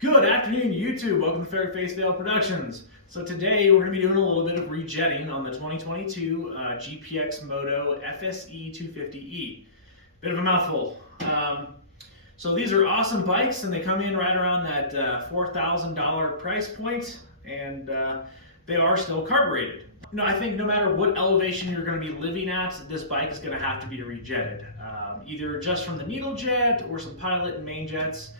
Good afternoon, YouTube. Welcome to Fairy Face Veil Productions. So today we're going to be doing a little bit of rejetting on the 2022 GPX Moto FSE 250E. Bit of a mouthful. So these are awesome bikes, and they come in right around that $4,000 price point, and they are still carbureted. I think no matter what elevation you're going to be living at, this bike is going to have to be rejetted, either just from the needle jet or some pilot and main jets.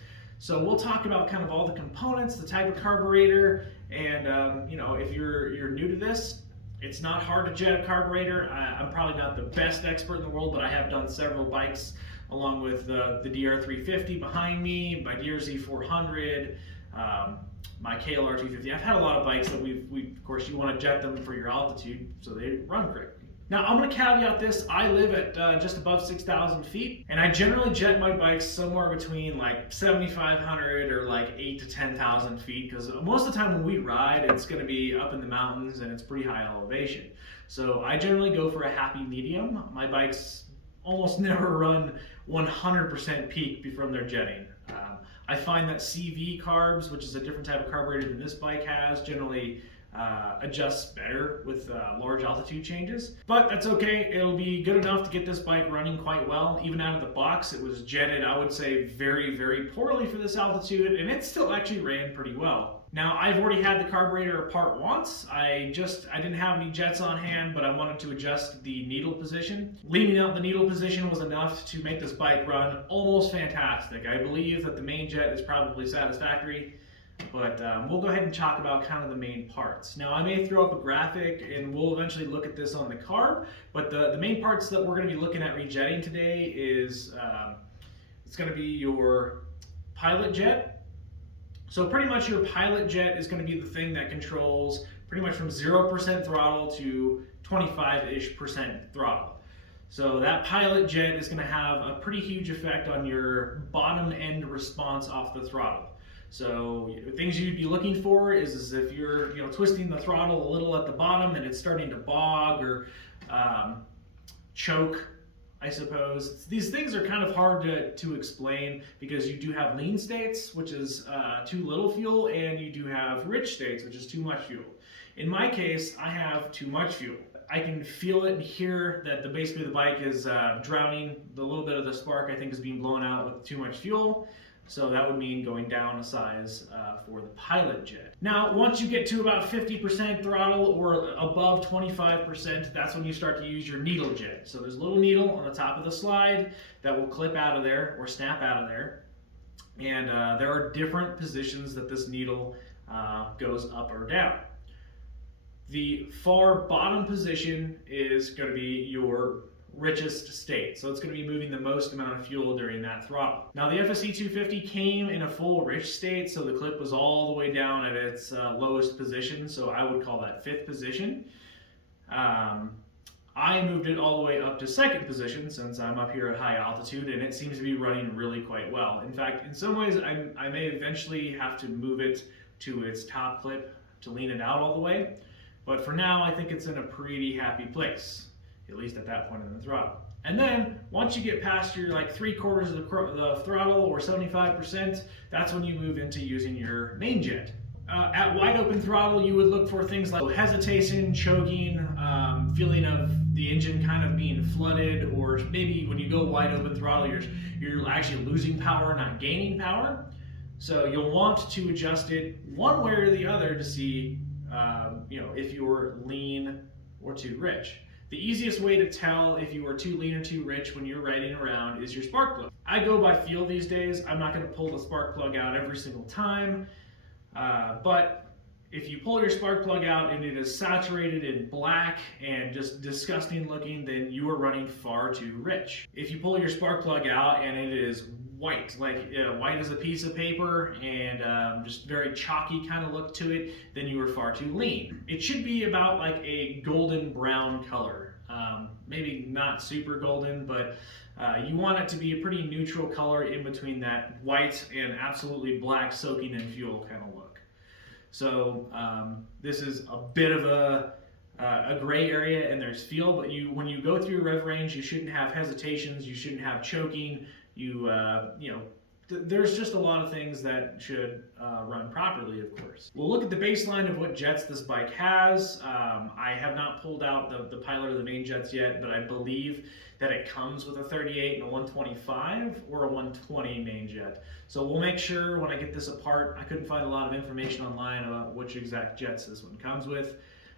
So we'll talk about kind of all the components, the type of carburetor, and if you're new to this, it's not hard to jet a carburetor. I'm probably not the best expert in the world, but I have done several bikes along with the DR350 behind me, my DRZ400, my KLR250. I've had a lot of bikes that of course, you want to jet them for your altitude so they run correctly. Now, I'm going to caveat this. I live at just above 6,000 feet, and I generally jet my bikes somewhere between like 7,500 or like 8 to 10,000 feet, because most of the time when we ride, it's going to be up in the mountains and it's pretty high elevation. So I generally go for a happy medium. My bikes almost never run 100% peak from their jetting. I find that CV carbs, which is a different type of carburetor than this bike has, generally adjusts better with large altitude changes. But that's okay, it'll be good enough to get this bike running quite well. Even out of the box, it was jetted, I would say, very, very poorly for this altitude, and it still actually ran pretty well. Now, I've already had the carburetor apart once. I didn't have any jets on hand, but I wanted to adjust the needle position. Leaving out the needle position was enough to make this bike run almost fantastic. I believe that the main jet is probably satisfactory, but we'll go ahead and talk about kind of the main parts. Now, I may throw up a graphic and we'll eventually look at this on the carb, but the main parts that we're going to be looking at rejetting today is it's going to be your pilot jet. So pretty much your pilot jet is going to be the thing that controls pretty much from 0% throttle to 25-ish% throttle. So that pilot jet is going to have a pretty huge effect on your bottom end response off the throttle. So things you'd be looking for is if you're twisting the throttle a little at the bottom and it's starting to bog or choke, I suppose. These things are kind of hard to explain because you do have lean states, which is too little fuel, and you do have rich states, which is too much fuel. In my case, I have too much fuel. I can feel it and hear that basically the bike is drowning. The little bit of the spark, I think, is being blown out with too much fuel. So that would mean going down a size for the pilot jet. Now, once you get to about 50% throttle or above 25%, that's when you start to use your needle jet. So there's a little needle on the top of the slide that will clip out of there or snap out of there. And there are different positions that this needle goes up or down. The far bottom position is going to be your richest state, so it's going to be moving the most amount of fuel during that throttle. Now, the FSE 250 came in a full rich state, so the clip was all the way down at its lowest position, so I would call that 5th position. I moved it all the way up to 2nd position since I'm up here at high altitude, and it seems to be running really quite well. In fact, in some ways, I may eventually have to move it to its top clip to lean it out all the way, but for now, I think it's in a pretty happy place, at least at that point in the throttle. And then once you get past your like 3/4 of the throttle or 75%, that's when you move into using your main jet. At wide open throttle, you would look for things like hesitation, choking, feeling of the engine kind of being flooded, or maybe when you go wide open throttle, you're actually losing power, not gaining power. So you'll want to adjust it one way or the other to see if you're lean or too rich. The easiest way to tell if you are too lean or too rich when you're riding around is your spark plug. I go by feel these days. I'm not going to pull the spark plug out every single time, but if you pull your spark plug out and it is saturated in black and just disgusting looking, then you are running far too rich. If you pull your spark plug out and it is white, like white as a piece of paper and just very chalky kind of look to it, then you are far too lean. It should be about like a golden brown color. Maybe not super golden, but you want it to be a pretty neutral color in between that white and absolutely black soaking in fuel kind of look. So this is a bit of a gray area and there's feel, but when you go through rev range, you shouldn't have hesitations, you shouldn't have choking, you there's just a lot of things that should run properly, of course. We'll look at the baseline of what jets this bike has. I have not pulled out the pilot or the main jets yet, but I believe that it comes with a 38 and a 125 or a 120 main jet. So we'll make sure when I get this apart. I couldn't find a lot of information online about which exact jets this one comes with.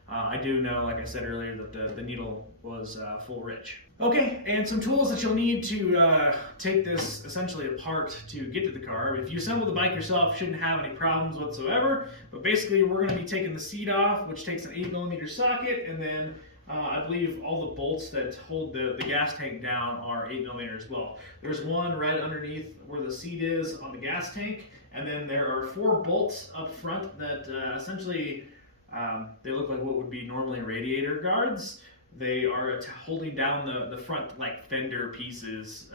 I do know, like I said earlier, that the needle was full rich. Okay, and some tools that you'll need to take this essentially apart to get to the carb. If you assemble the bike yourself, you shouldn't have any problems whatsoever, but basically we're going to be taking the seat off, which takes an 8mm socket, and then I believe all the bolts that hold the gas tank down are 8mm as well. There's one right underneath where the seat is on the gas tank, and then there are 4 bolts up front that essentially they look like what would be normally radiator guards. They are holding down the front like fender pieces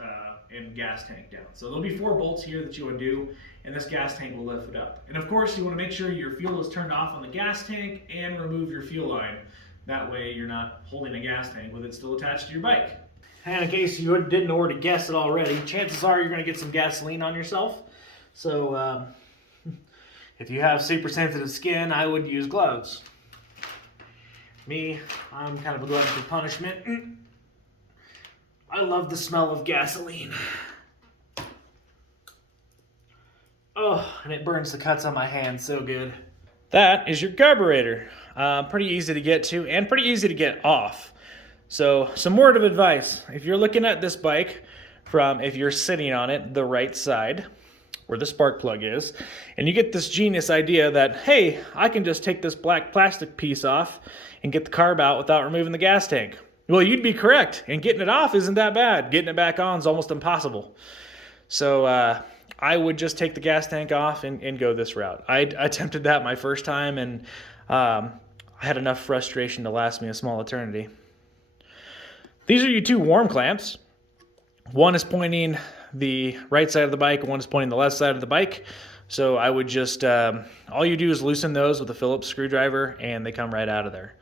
and gas tank down. So there'll be 4 bolts here that you undo, and this gas tank will lift it up. And of course, you want to make sure your fuel is turned off on the gas tank and remove your fuel line. That way you're not holding a gas tank with it still attached to your bike. And in case you didn't know where to guess it already, chances are you're going to get some gasoline on yourself. So if you have super sensitive skin, I would use gloves. Me, I'm kind of a glutton for punishment. I love the smell of gasoline. Oh, and it burns the cuts on my hands so good. That is your carburetor. Pretty easy to get to and pretty easy to get off. So some word of advice. If you're looking at this bike from, if you're sitting on it, the right side, where the spark plug is, and you get this genius idea that, hey, I can just take this black plastic piece off and get the carb out without removing the gas tank. Well, you'd be correct, and getting it off isn't that bad. Getting it back on is almost impossible. So I would just take the gas tank off and go this route. I attempted that my first time, and I had enough frustration to last me a small eternity. These are your 2 warm clamps. One is pointing the right side of the bike, one is pointing the left side of the bike. So I would just, all you do is loosen those with a Phillips screwdriver and they come right out of there.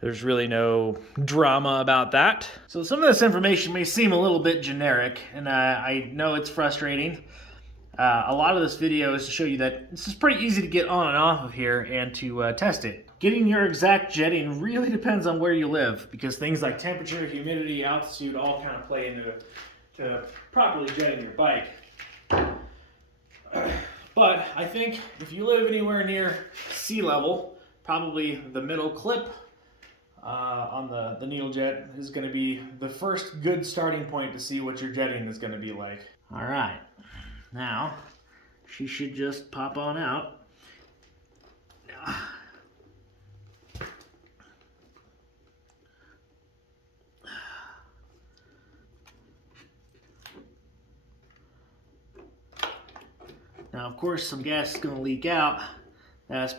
There's really no drama about that. So some of this information may seem a little bit generic, and I know it's frustrating. A lot of this video is to show you that this is pretty easy to get on and off of here and to test it. Getting your exact jetting really depends on where you live, because things like temperature, humidity, altitude all kind of play into properly jetting your bike. But I think if you live anywhere near sea level, probably the middle clip on the needle jet is going to be the first good starting point to see what your jetting is going to be like. All right, now she should just pop on out. Now, of course, some gas is going to leak out. That's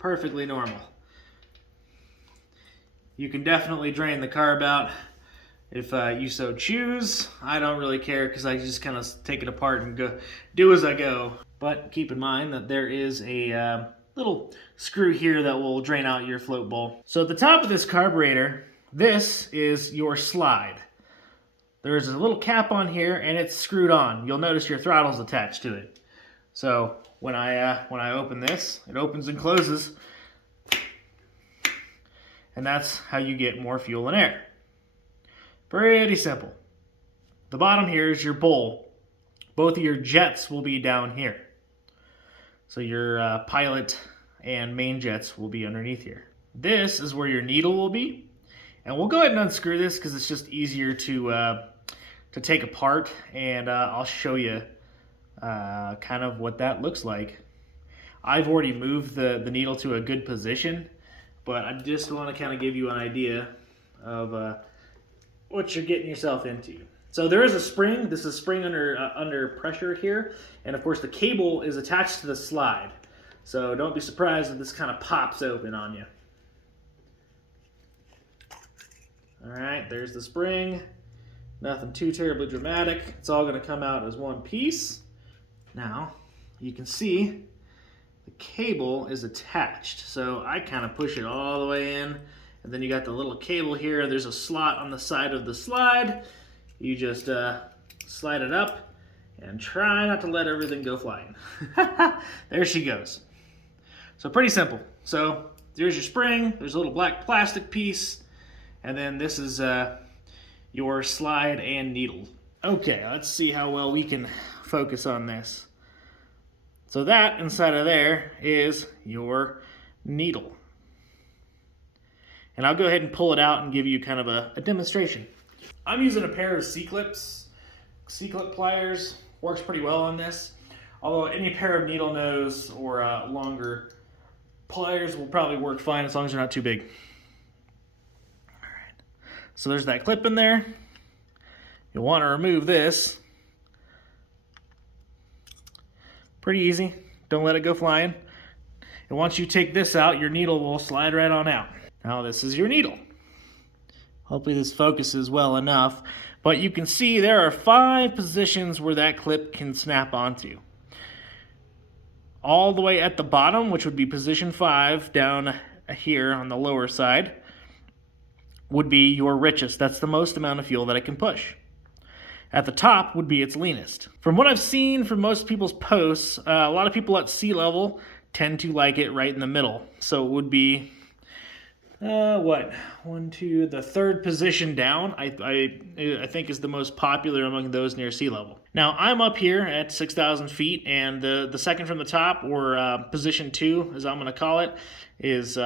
perfectly normal. You can definitely drain the carb out if you so choose. I don't really care because I just kind of take it apart and go do as I go. But keep in mind that there is a little screw here that will drain out your float bowl. So at the top of this carburetor, this is your slide. There's a little cap on here and it's screwed on. You'll notice your throttle's attached to it. So when I open this, it opens and closes, and that's how you get more fuel and air. Pretty simple. The bottom here is your bowl. Both of your jets will be down here. So your pilot and main jets will be underneath here. This is where your needle will be, and we'll go ahead and unscrew this because it's just easier to take apart, and I'll show you kind of what that looks like. I've already moved the needle to a good position, but I just want to kind of give you an idea of what you're getting yourself into. So there is a spring. This is a spring under pressure here, and of course the cable is attached to the slide. So don't be surprised if this kind of pops open on you. All right, there's the spring. Nothing too terribly dramatic. It's all going to come out as one piece. Now, you can see the cable is attached. So I kind of push it all the way in, and then you got the little cable here. There's a slot on the side of the slide. You just slide it up, and try not to let everything go flying. There she goes. So pretty simple. So there's your spring, there's a little black plastic piece, and then this is your slide and needle. Okay, let's see how well we can focus on this. So that inside of there is your needle. And I'll go ahead and pull it out and give you kind of a demonstration. I'm using a pair of C-clips. C-clip pliers works pretty well on this. Although any pair of needle nose or longer pliers will probably work fine as long as they're not too big. All right. So there's that clip in there. You'll want to remove this. Pretty easy. Don't let it go flying. And once you take this out, your needle will slide right on out. Now this is your needle. Hopefully this focuses well enough. But you can see there are 5 positions where that clip can snap onto. All the way at the bottom, which would be position 5, down here on the lower side, would be your richest. That's the most amount of fuel that it can push. At the top would be its leanest. From what I've seen from most people's posts, a lot of people at sea level tend to like it right in the middle. So it would be, the third position down, I think is the most popular among those near sea level. Now, I'm up here at 6,000 feet, and the second from the top, or position 2, as I'm going to call it, is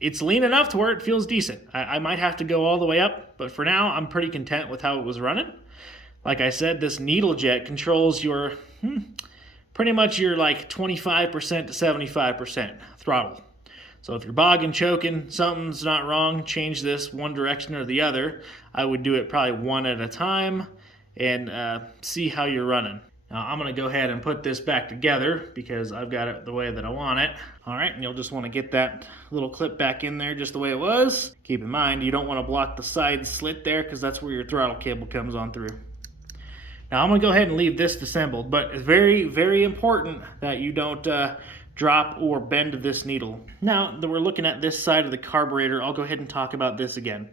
it's lean enough to where it feels decent. I might have to go all the way up, but for now, I'm pretty content with how it was running. Like I said, this needle jet controls your, pretty much your like 25% to 75% throttle. So if you're bogging, choking, something's not wrong, change this one direction or the other. I would do it probably one at a time and see how you're running. Now I'm going to go ahead and put this back together because I've got it the way that I want it. All right, and you'll just want to get that little clip back in there just the way it was. Keep in mind, you don't want to block the side slit there because that's where your throttle cable comes on through. Now I'm going to go ahead and leave this disassembled, but it's very, very important that you don't drop or bend this needle. Now that we're looking at this side of the carburetor, I'll go ahead and talk about this again.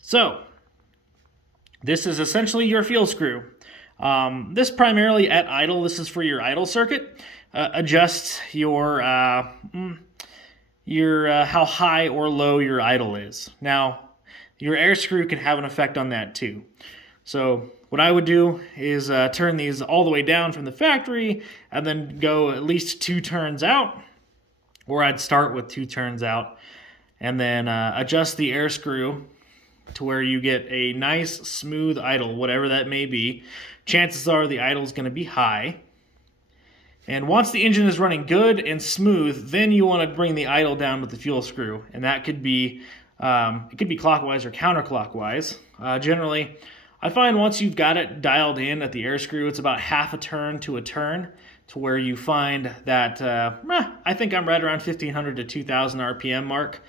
So, this is essentially your fuel screw. This primarily at idle, this is for your idle circuit. Adjust your how high or low your idle is. Now, your air screw can have an effect on that too. So what I would do is turn these all the way down from the factory and then go at least 2 turns out, or I'd start with 2 turns out and then adjust the air screw to where you get a nice smooth idle, whatever that may be. Chances are the idle is going to be high. And once the engine is running good and smooth, then you want to bring the idle down with the fuel screw, and that could be it could be clockwise or counterclockwise. Generally, I find once you've got it dialed in at the air screw, it's about half a turn to a turn to where you find that, I think I'm right around 1,500 to 2,000 RPM mark.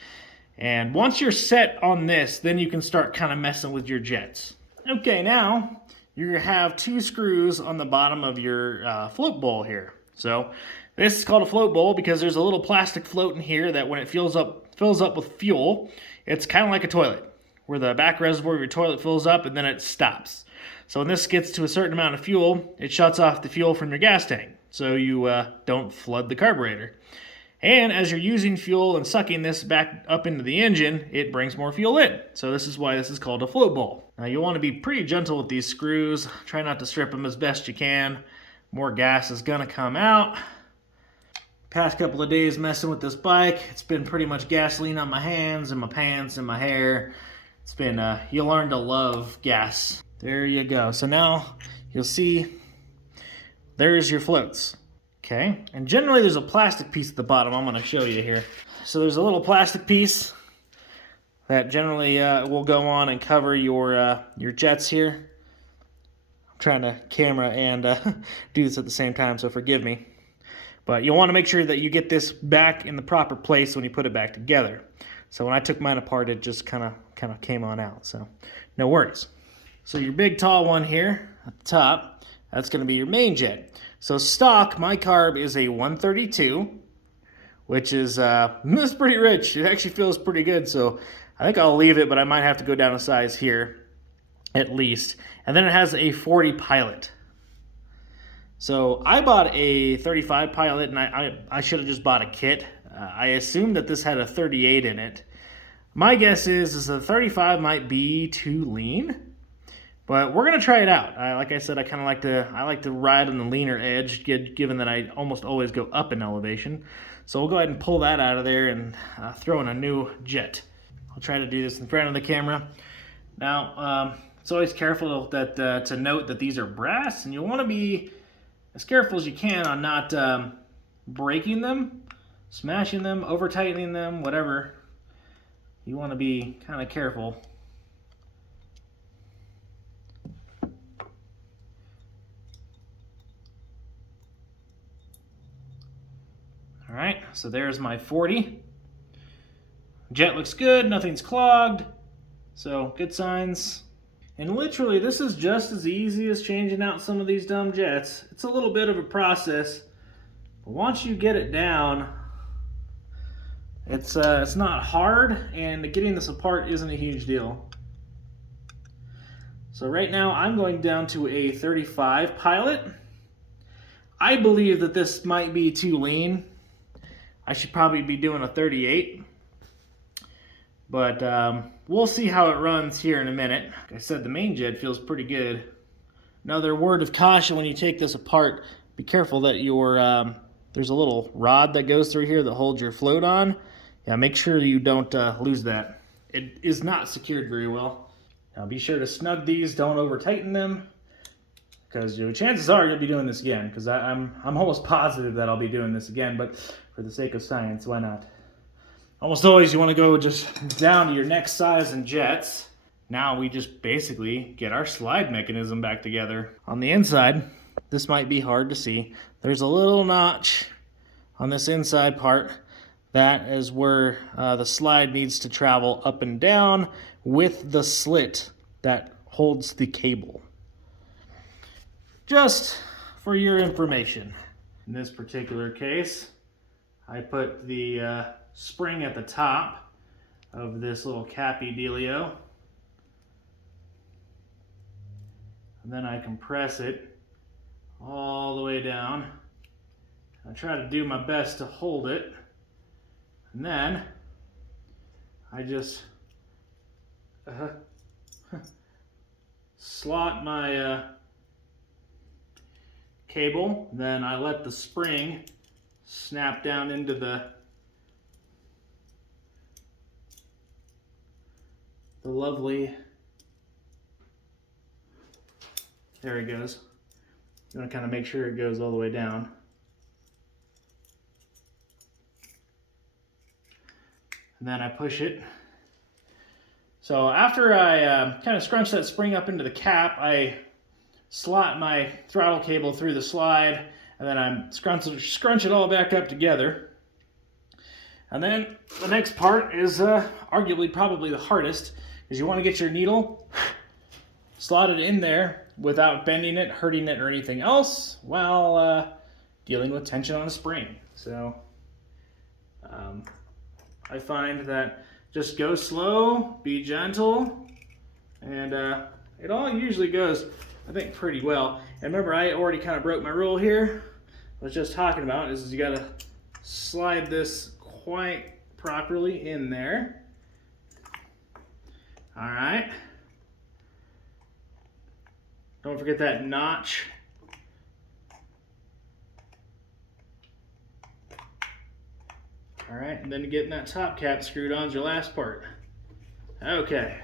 And once you're set on this, then you can start kind of messing with your jets. Okay, now you're going to have 2 screws on the bottom of your float bowl here. So this is called a float bowl because there's a little plastic float in here that when it fills up with fuel, it's kind of like a toilet, where the back reservoir of your toilet fills up and then it stops. So when this gets to a certain amount of fuel, it shuts off the fuel from your gas tank, so you don't flood the carburetor. And as you're using fuel and sucking this back up into the engine, it brings more fuel in. So this is why this is called a float bowl. Now you want to be pretty gentle with these screws. Try not to strip them as best you can. More gas is gonna come out. Past couple of days messing with this bike, it's been pretty much gasoline on my hands and my pants and my hair. It's been, you'll learn to love gas. There you go. So now you'll see there's your floats. Okay, and generally there's a plastic piece at the bottom I'm going to show you here. So there's a little plastic piece that generally will go on and cover your jets here. I'm trying to camera and do this at the same time, so forgive me. But you'll want to make sure that you get this back in the proper place when you put it back together. So when I took mine apart, it just kind of came on out, so no worries. So your big tall one here at the top, that's going to be your main jet. So stock, my carb is a 132, which is it's pretty rich. It actually feels pretty good, so I think I'll leave it, but I might have to go down a size here at least. And then it has a 40 Pilot. So I bought a 35 Pilot, and I should have just bought a kit. I assumed that this had a 38 in it. My guess is the 35 might be too lean, but we're gonna try it out. Like I said, I like to ride on the leaner edge, given that I almost always go up in elevation. So we'll go ahead and pull that out of there and throw in a new jet. I'll try to do this in front of the camera. Now, it's always careful that to note that these are brass, and you want to be as careful as you can on not breaking them, smashing them, over tightening them, whatever. You want to be kind of careful. All right, so there's my 40. Jet looks good, nothing's clogged, so good signs. And literally, this is just as easy as changing out some of these dumb jets. It's a little bit of a process, but once you get it down, it's not hard, and getting this apart isn't a huge deal. So right now, I'm going down to a 35 Pilot. I believe that this might be too lean. I should probably be doing a 38. But we'll see how it runs here in a minute. Like I said, the main jet feels pretty good. Another word of caution when you take this apart, be careful that there's a little rod that goes through here that holds your float on. Yeah, make sure you don't lose that. It is not secured very well. Now be sure to snug these, don't over tighten them, because chances are you'll be doing this again, because I'm almost positive that I'll be doing this again, but for the sake of science, why not? Almost always you want to go just down to your next size in jets. Now we just basically get our slide mechanism back together. On the inside, this might be hard to see. There's a little notch on this inside part. That is where the slide needs to travel up and down with the slit that holds the cable. Just for your information. In this particular case, I put the spring at the top of this little cappy dealio, and then I compress it all the way down. I try to do my best to hold it, and then I just slot my cable, then I let the spring snap down into the lovely, there it goes. You want to kind of make sure it goes all the way down. And then I push it. So after I kind of scrunch that spring up into the cap, I slot my throttle cable through the slide, and then I scrunch it all back up together. And then the next part is arguably probably the hardest, is you want to get your needle slotted in there without bending it, hurting it, or anything else while dealing with tension on a spring. So I find that just go slow, be gentle, and it all usually goes, I think, pretty well. And remember, I already kind of broke my rule here. I was just talking about is you got to slide this quite properly in there. All right. Don't forget that notch. All right, and then getting that top cap screwed on is your last part. Okay.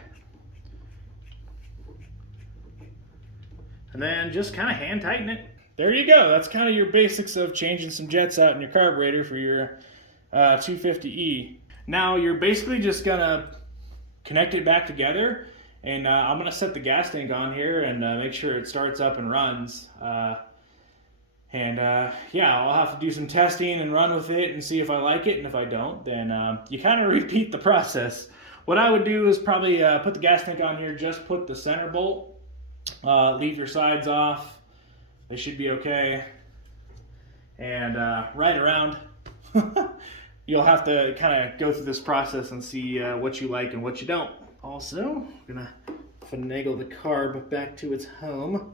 And then just kind of hand tighten it. There you go. That's kind of your basics of changing some jets out in your carburetor for your 250E. Now you're basically just gonna connect it back together, and I'm gonna set the gas tank on here and make sure it starts up and runs. Yeah, I'll have to do some testing and run with it and see if I like it, and if I don't, then you kind of repeat the process. What I would do is probably put the gas tank on here, just put the center bolt, leave your sides off, they should be okay, and right around you'll have to kind of go through this process and see what you like and what you don't. Also, I'm gonna finagle the carb back to its home.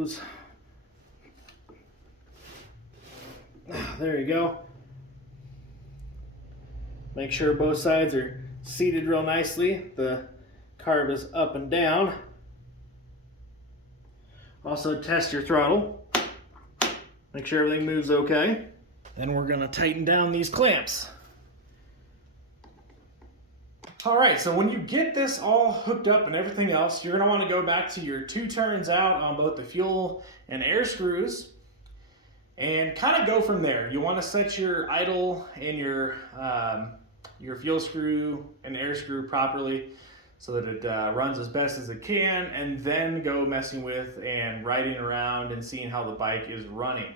hose. There you go. Make sure both sides are seated real nicely. The carb is up and down. Also test your throttle. Make sure everything moves okay. Then we're going to tighten down these clamps. Alright, so when you get this all hooked up and everything else, you're going to want to go back to your 2 turns out on both the fuel and air screws and kind of go from there. You want to set your idle and your fuel screw and air screw properly so that it runs as best as it can, and then go messing with and riding around and seeing how the bike is running.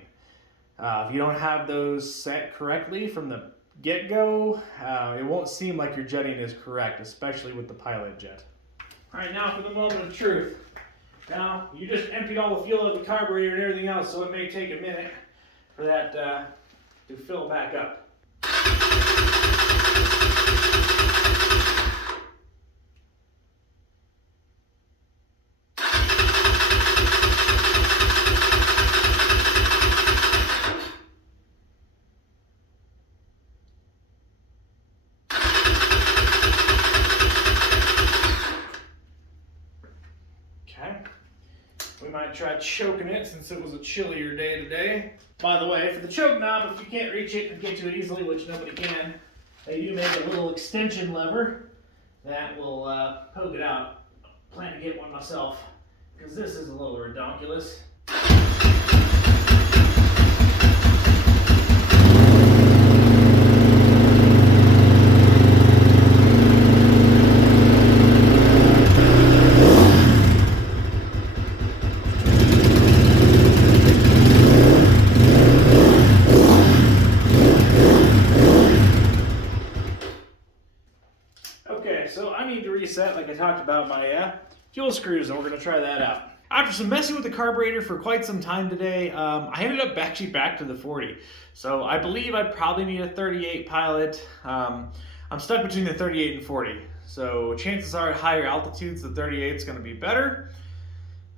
If you don't have those set correctly from the get-go, it won't seem like your jetting is correct, especially with the pilot jet. All right, now for the moment of truth. Now, you just emptied all the fuel out of the carburetor and everything else, so it may take a minute for that to fill back up. We might try choking it since it was a chillier day today. By the way, for the choke knob, if you can't reach it and get to it easily, which nobody can, they do make a little extension lever that will poke it out. I plan to get one myself because this is a little redonkulous. Okay, so I need to reset, like I talked about, my fuel screws, and we're going to try that out. After some messing with the carburetor for quite some time today, I ended up actually back to the 40. So I believe I probably need a 38 pilot. I'm stuck between the 38 and 40. So chances are at higher altitudes, the 38 is going to be better.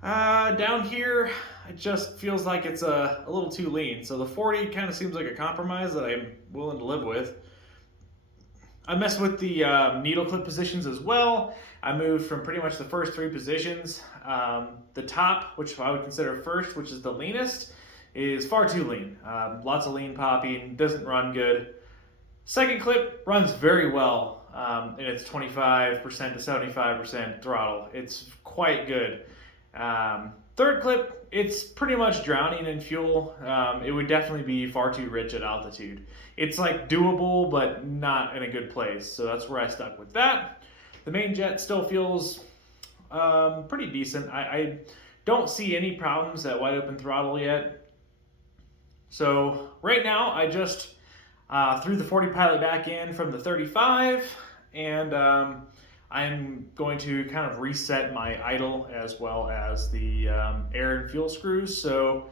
Down here, it just feels like it's a little too lean. So the 40 kind of seems like a compromise that I'm willing to live with. I messed with the needle clip positions as well. I moved from pretty much the first 3 positions. The top, which I would consider first, which is the leanest, is far too lean. Lots of lean popping, doesn't run good. Second clip runs very well, and it's 25% to 75% throttle. It's quite good. Third clip, it's pretty much drowning in fuel. It would definitely be far too rich at altitude. It's like doable, but not in a good place. So that's where I stuck with that. The main jet still feels pretty decent. I don't see any problems at wide open throttle yet. So right now I just threw the 40 pilot back in from the 35, and I'm going to kind of reset my idle as well as the air and fuel screws. So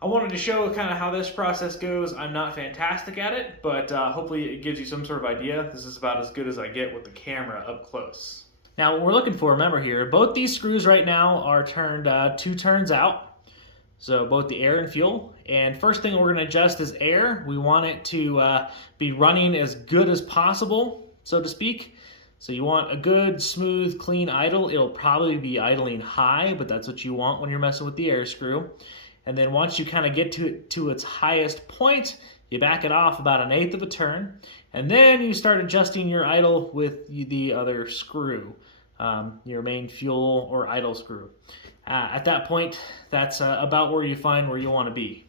I wanted to show kind of how this process goes. I'm not fantastic at it, but hopefully it gives you some sort of idea. This is about as good as I get with the camera up close. Now what we're looking for, remember here, both these screws right now are turned 2 turns out. So both the air and fuel. And first thing we're going to adjust is air. We want it to be running as good as possible, so to speak. So you want a good, smooth, clean idle. It'll probably be idling high, but that's what you want when you're messing with the air screw. And then once you kind of get to its highest point, you back it off about 1/8 of a turn. And then you start adjusting your idle with the other screw, your main fuel or idle screw. At that point, that's about where you find where you want to be.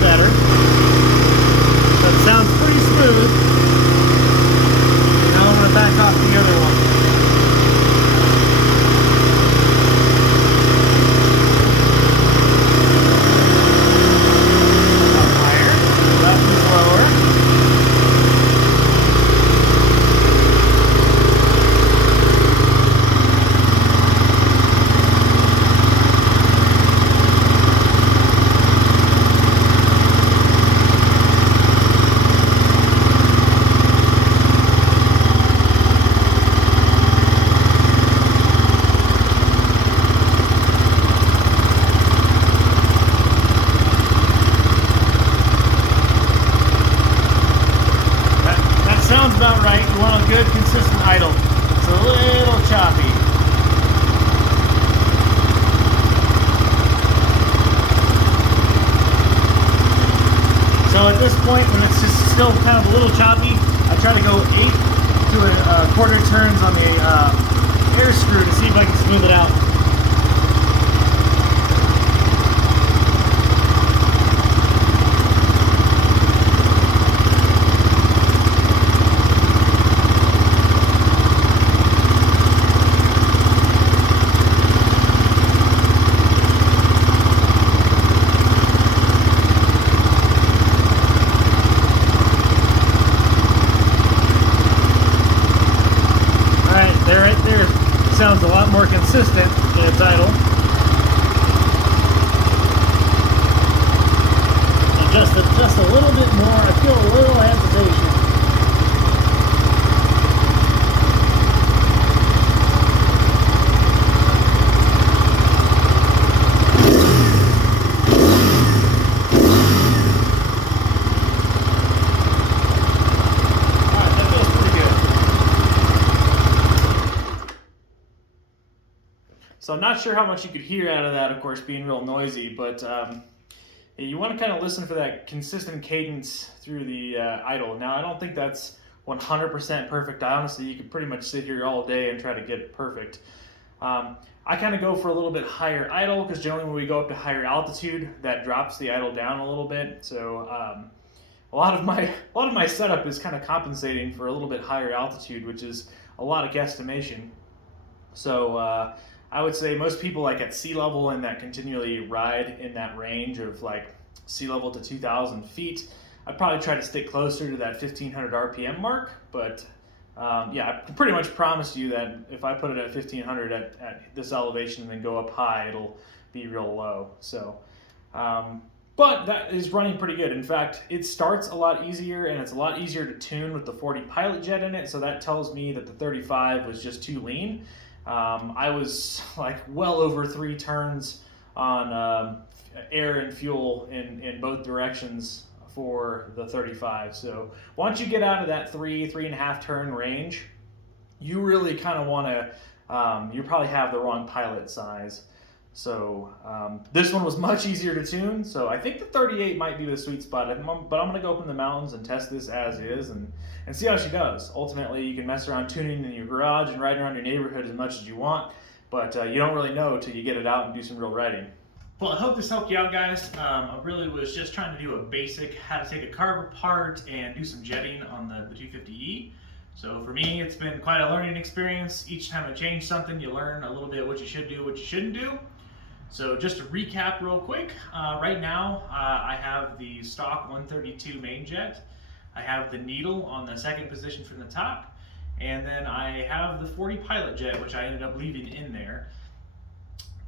Better. we want a good consistent idle. It's a little choppy. So at this point, when it's just still kind of a little choppy, I try to go 8 to a quarter turns on the air screw to see if I can smooth it out. Sounds a lot more consistent in its idle. And just a little bit more, I feel a little hesitation. So I'm not sure how much you could hear out of that, of course, being real noisy, but you want to kind of listen for that consistent cadence through the idle. Now, I don't think that's 100% perfect. Honestly, you could pretty much sit here all day and try to get it perfect. I kind of go for a little bit higher idle because generally when we go up to higher altitude, that drops the idle down a little bit. So a lot of my setup is kind of compensating for a little bit higher altitude, which is a lot of guesstimation. So I would say most people like at sea level and that continually ride in that range of like sea level to 2,000 feet, I'd probably try to stick closer to that 1,500 RPM mark. But yeah, I pretty much promise you that if I put it at 1,500 at this elevation and then go up high, it'll be real low. So, but that is running pretty good. In fact, it starts a lot easier and it's a lot easier to tune with the 40 pilot jet in it. So that tells me that the 35 was just too lean. I was like well over 3 turns on air and fuel in both directions for the 35. So once you get out of that 3.5 turn range, you really kind of want to, you probably have the wrong pilot size. So this one was much easier to tune. So I think the 38 might be the sweet spot, but I'm going to go up in the mountains and test this as is and see how she does. Ultimately, you can mess around tuning in your garage and riding around your neighborhood as much as you want, but you don't really know till you get it out and do some real riding. Well, I hope this helped you out, guys. I really was just trying to do a basic how to take a carb apart and do some jetting on the 250E. So for me, it's been quite a learning experience. Each time I change something, you learn a little bit what you should do, what you shouldn't do. So just to recap real quick, right now I have the stock 132 main jet. I have the needle on the second position from the top, and then I have the 40 pilot jet, which I ended up leaving in there.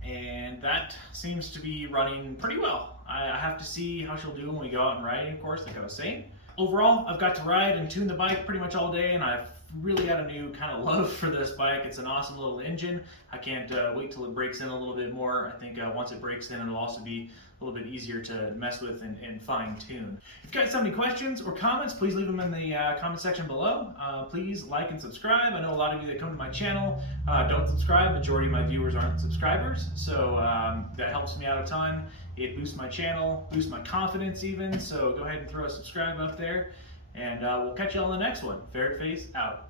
And that seems to be running pretty well. I have to see how she'll do when we go out and riding, of course, like I was saying. Overall, I've got to ride and tune the bike pretty much all day, and I've really got a new kind of love for this bike. It's an awesome little engine. I can't wait till it breaks in a little bit more. I think once it breaks in, it'll also be a little bit easier to mess with and fine tune. If you guys have any questions or comments, please leave them in the comment section below. Please like and subscribe. I know a lot of you that come to my channel don't subscribe. Majority of my viewers aren't subscribers, so that helps me out a ton. It boosts my channel, boosts my confidence even, so go ahead and throw a subscribe up there. And we'll catch you on the next one. Ferret Face out.